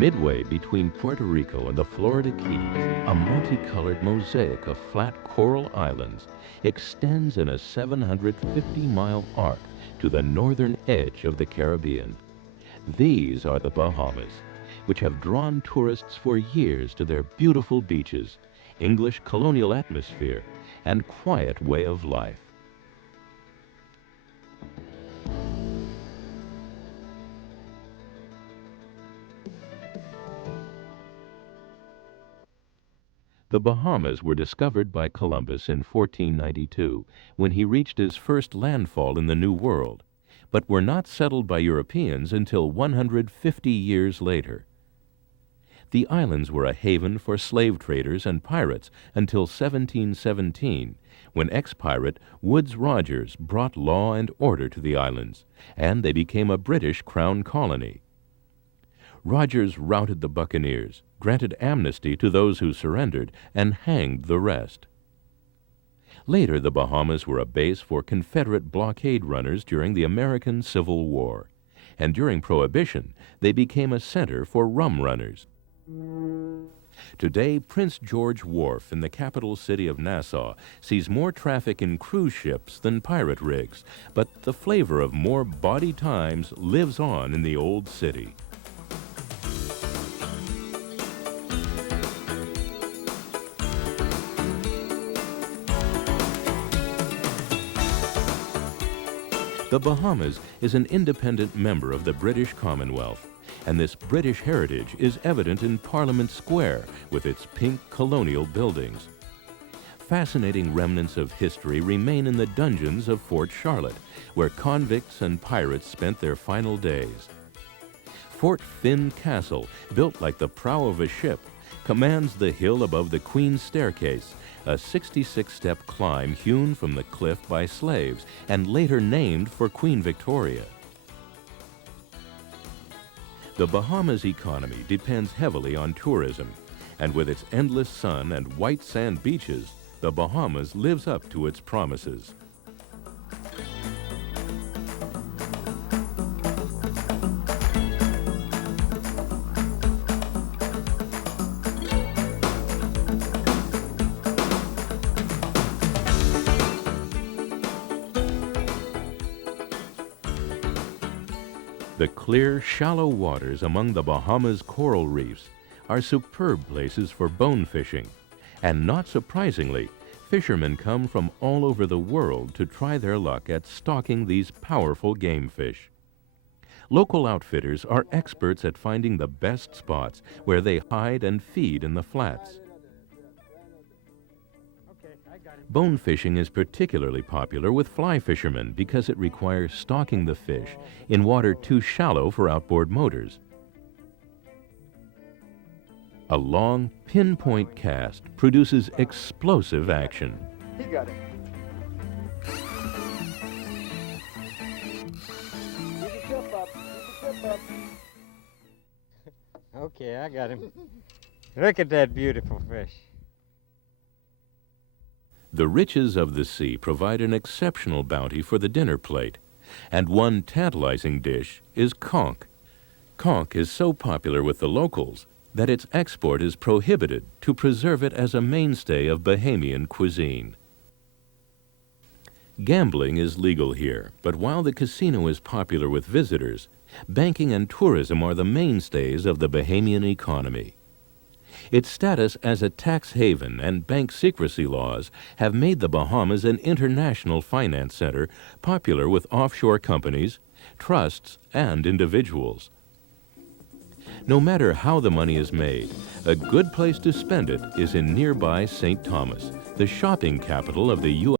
Midway between Puerto Rico and the Florida Keys, a multicolored mosaic of flat coral islands extends in a 750-mile arc to the northern edge of the Caribbean. These are the Bahamas, which have drawn tourists for years to their beautiful beaches, English colonial atmosphere, and quiet way of life. The Bahamas were discovered by Columbus in 1492, when he reached his first landfall in the New World, but were not settled by Europeans until 150 years later. The islands were a haven for slave traders and pirates until 1717, when ex-pirate Woodes Rogers brought law and order to the islands, and they became a British crown colony. Rogers routed the buccaneers, granted amnesty to those who surrendered, and hanged the rest. Later, the Bahamas were a base for Confederate blockade runners during the American Civil War, and during Prohibition, they became a center for rumrunners. Today, Prince George Wharf in the capital city of Nassau sees more traffic in cruise ships than pirate rigs, but the flavor of more bawdy times lives on in the old city. The Bahamas is an independent member of the British Commonwealth, and this British heritage is evident in Parliament Square with its pink colonial buildings. Fascinating remnants of history remain in the dungeons of Fort Charlotte, where convicts and pirates spent their final days. Fort Finn Castle, built like the prow of a ship, commands the hill above the Queen's Staircase, a 66-step climb hewn from the cliff by slaves and later named for Queen Victoria. The Bahamas economy depends heavily on tourism, and with its endless sun and white sand beaches, the Bahamas lives up to its promises. The clear, shallow waters among the Bahamas coral reefs are superb places for bone fishing, and not surprisingly, fishermen come from all over the world to try their luck at stalking these powerful game fish. Local outfitters are experts at finding the best spots where they hide and feed in the flats. Bone fishing is particularly popular with fly fishermen because it requires stalking the fish in water too shallow for outboard motors. A long, pinpoint cast produces explosive action. He got it. Keep your tip up. Keep your tip up. Okay, I got him. Look at that beautiful fish. The riches of the sea provide an exceptional bounty for the dinner plate, and one tantalizing dish is conch. Conch is so popular with the locals that its export is prohibited to preserve it as a mainstay of Bahamian cuisine. Gambling is legal here, but while the casino is popular with visitors, banking and tourism are the mainstays of the Bahamian economy. Its status as a tax haven and bank secrecy laws have made the Bahamas an international finance center popular with offshore companies, trusts, and individuals. No matter how the money is made, a good place to spend it is in nearby St. Thomas, the shopping capital of the U.S.